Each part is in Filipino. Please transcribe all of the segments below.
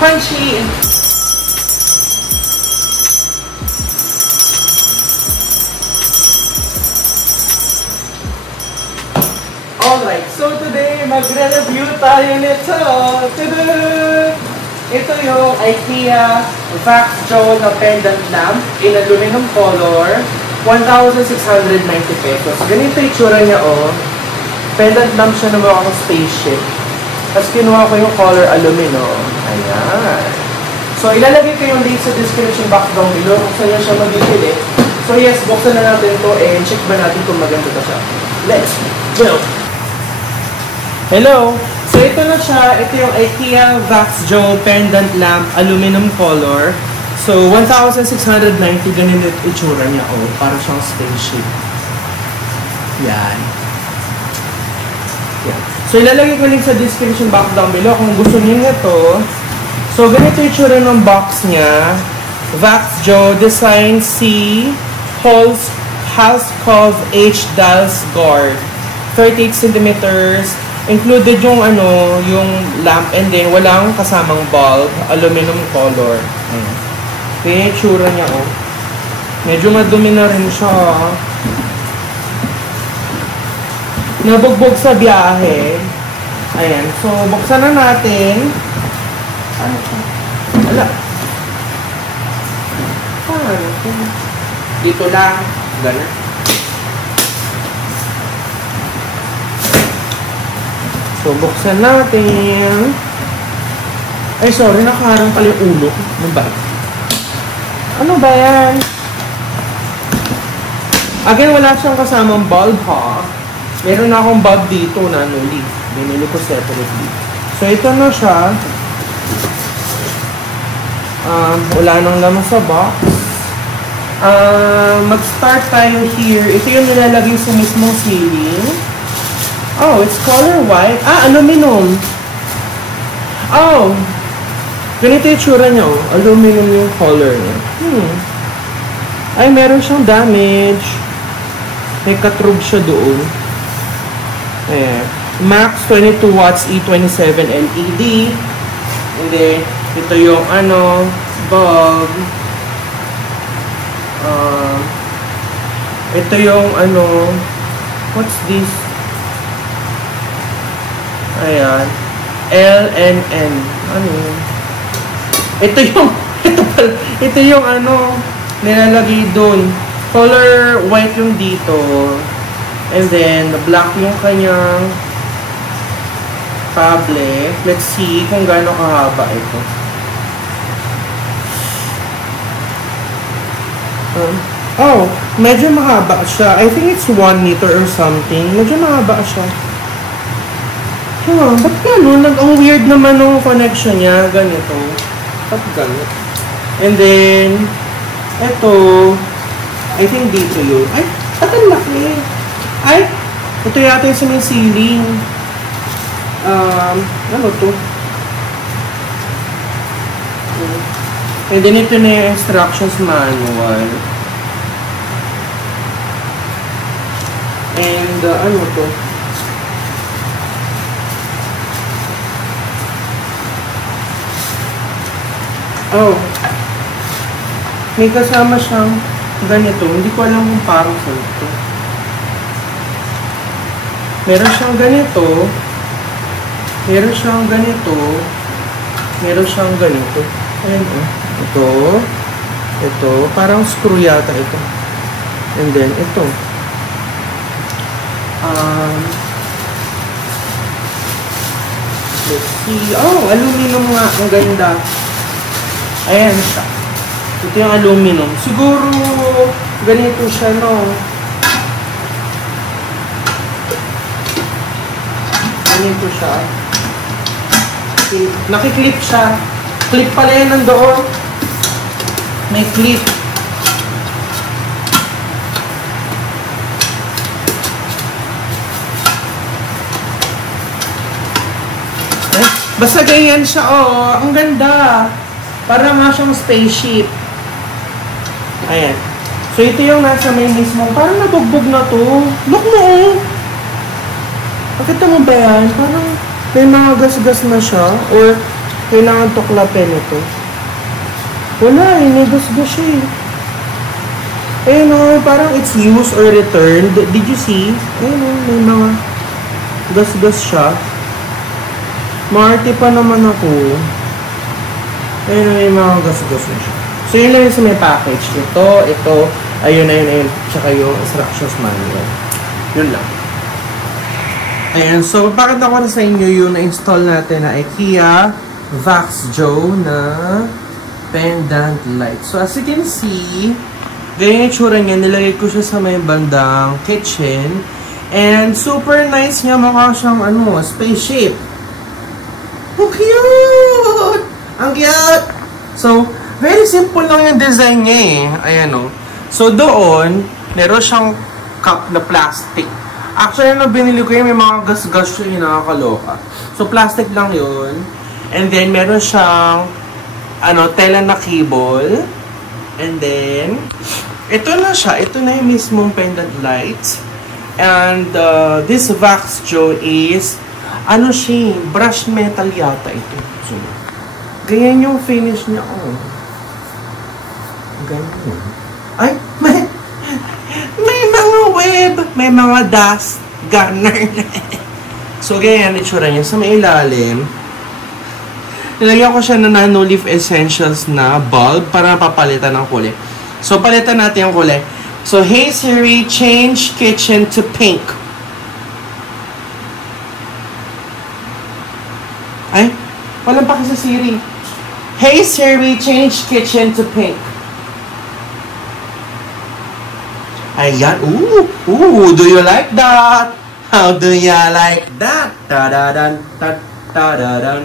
Crunchy! Alright, so today magre-review tayo nito. Tada! Ito yung IKEA Vaxjo na pendant lamp in aluminum color. 1,690 pesos. Ganito yung itsura niya, oh. Pendant lamp siya na mukha akong spaceship. Tapos kinuha ko yung color aluminum. Ayan. So, ilalagay ko yung link sa description box down below kung saan siya mabibili. So, yes, buksan na natin to and check ba natin kung maganda to siya. Let's go! Hello! So, ito na siya. Ito yung IKEA Vaxjo pendant lamp aluminum color. So, 1,690 ganun yung itsura niya. Oh, para siyang spaceship. Yan. Yan. So, ilalagay ko link sa description box down below kung gusto niyo ito. So, ganito yung itsura ng box niya. Vaxjo Design C Halskov H Dals Guard. 38 centimeters. Included yung yung lamp and then walang kasamang bulb, aluminum color. Ayan. Kaya yung itsura niya, oh. Medyo madumi na rin siya. Nabugbog sa biyahe. Ayan. So, buksan na natin. Ano ito? Wala. Paano ito? Dito lang. Ganun. So, buksan natin. Ay, sorry. Nakaharang pala yung ulo. Ano ba? Ano ba yan? Again, wala siyang kasamang bulb, ha? Meron na akong bulb dito na leaf. Binili ko separately. So, ito na siya. Wala nang laman sa box. Mag-start tayo here. Ito yung nilalagay sa mismong ceiling. Oh, it's color white. Aluminum. Oh. Ganito yung tsura niya, oh. Aluminum yung color niya. Ay, meron siyang damage. May katrug siya doon. Ayan. Max 22 watts E27 LED. And then, ito yung bulb. Ito yung what's this? Ayan. LNN. Ano yun? Ito yung nilalagay doon. Color white yung dito. And then, black yung kanyang tablet. Let's see kung gaano kahaba ito. Oh, medyo mahaba siya. I think it's 1 meter or something. Medyo mahaba siya. Ba't gano'n? Ang weird naman ng connection niya. Ganito. Ba't gano'n? And then, ito, I think dito yun. Ay, ba't ang laki? Ay, ito yata yung sa may ceiling. Ano to? And then, ito na yung instructions manual. And, ano to? Oh, may kasama siyang ganito. Hindi ko alam kung parang sa ito. Meron siyang ganito. Meron siyang ganito. Meron siyang ganito. Ayan, oh. Ito. Ito. Parang screw yata ito. And then, ito. Let's see. Oh, aluminum nga. Ang ganda. Ayan siya. Ito yung aluminum. Siguro, ganito siya, no? Ganito siya. Nakiklip siya. Clip pala yan nandoon. May clip. Basta ganyan siya, oh. Ang ganda. Para nga siyang spaceship. Ayan. So, ito yung nasa may mismo. Parang nabugbog na to. Look mo, oh. Pakita mo ba yan? Parang may mga gas-gas na siya. Or, Kailangan tuklapin ito. Wala eh, may gus-gus siya eh. Ayun o, parang it's used or returned. Did you see? Ayun o, may mga gas-gas siya. Maarte pa naman ako. Ayun o, may mga gas-gas na siya. So, yun lang yung sa may package. Ito, ayun. Tsaka yung instructions manual. Yun lang. Ayan, so, bakit ako na sa inyo yung na-install natin na IKEA VaxJo na pendant light. So, as you can see, ganyan yung tsura niya. Nilagay ko siya sa may bandang kitchen. And super nice niya. Mukha siyang, spaceship. Ang cute! Ang cute! So, very simple lang yung design niya eh. Ayan o. So, doon, meron siyang cup na plastic. Actually, binili ko yun, may mga gas-gas siya yung nakakaloka. So, plastic lang yun. And then, meron siyang tela na cable. And then, ito na siya. Ito na yung mismong pendant lights. And this VaxJo is, siya, brushed metal yata ito. So, ganyan yung finish niya. Oh. Ganyan. Ay, may mga web. May mga dust. Garner. So, ganyan itsura niya. Sa may ilalim, nilagyan ko siya na Nano Leaf Essentials na bulb para papalitan ng kulay. So, palitan natin yung kulay. So, hey Siri, change kitchen to pink. Ay, walang paki sa Siri. Hey Siri, change kitchen to pink. Ayan. Ooh, do you like that? How do you like that? Ta-da-dan, ta-da-dan.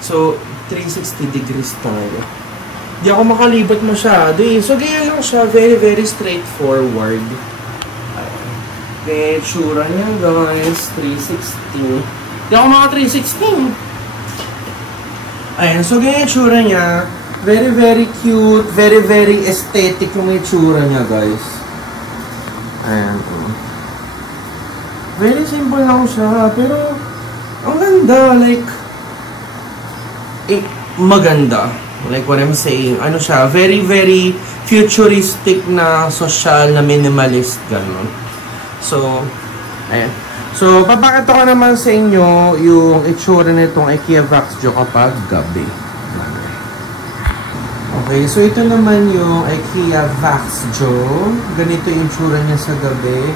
So, 360 degrees tayo. Di ako makalibot masyado eh. So, ganyan lang siya. Very, very straightforward. Ganyan tsura niya, guys. 360. Di ako mga 360. Ayan. So, ganyan tsura niya. Very, very cute. Very, very aesthetic yung may tsura niya, guys. Ayan. Very simple lang siya. Pero, ang ganda. Like, maganda. Like what I'm saying. Siya, very, very futuristic na social na minimalist. Ganon. So, ayan. So, papakita ko naman sa inyo yung itsura nitong IKEA VaxJo kapag gabi. Okay, so ito naman yung IKEA VaxJo. Ganito yung itsura niya sa gabi.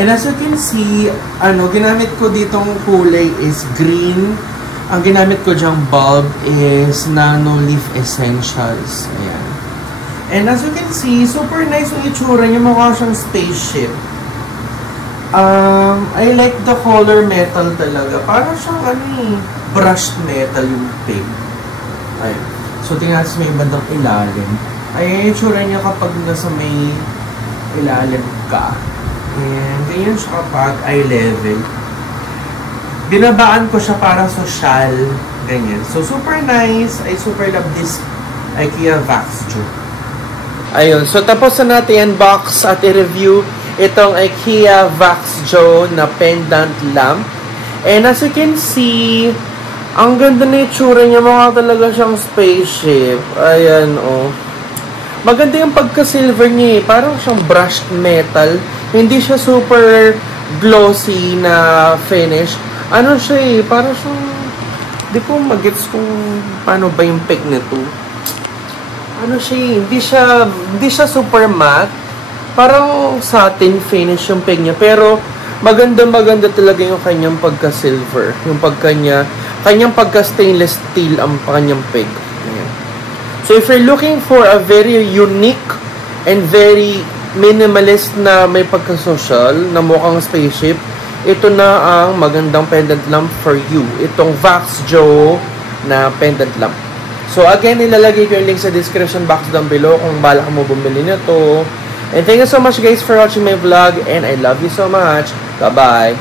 And as you can see, ginamit ko ditong kulay is green. Ang ginamit ko dyang bulb is Nano Leaf Essentials. Ayan. And as you can see, super nice yung itsura niya. Mukha siyang spaceship. I like the color metal talaga. Parang siyang brushed metal yung pink. Ayan. So, tingnan sa may bandang ilalim. Ayan yung itsura niya kapag nasa may ilalim ka. And ganyan siya kapag eye level. Binabaan ko siya para social. Ganyan. So, super nice. I super love this IKEA VaxJo. Ayun. So, tapos na natin unbox at i-review itong IKEA VaxJo na pendant lamp. And as you can see, ang ganda na itsura niya. Mukha talaga siyang spaceship. Ayan, oh. Maganda yung pagka-silver niya eh. Parang siyang brushed metal. Hindi siya super glossy na finish. Siya eh, parang siyang, di ko mag-gets kung paano ba yung peg nito. Siya eh, hindi siya super matte. Parang satin finish yung peg niya. Pero, maganda talaga yung kanyang pagka-silver. Yung kanyang pagka-stainless steel ang kanyang peg. Ayan. So, if you're looking for a very unique and very minimalist na may pagka-social, na mukhang spaceship, ito na ang magandang pendant lamp for you. Itong VaxJo na pendant lamp. So again, ilalagay ko yung link sa description box down below kung balak mo bumili nito. And thank you so much guys for watching my vlog and I love you so much. Bye-bye.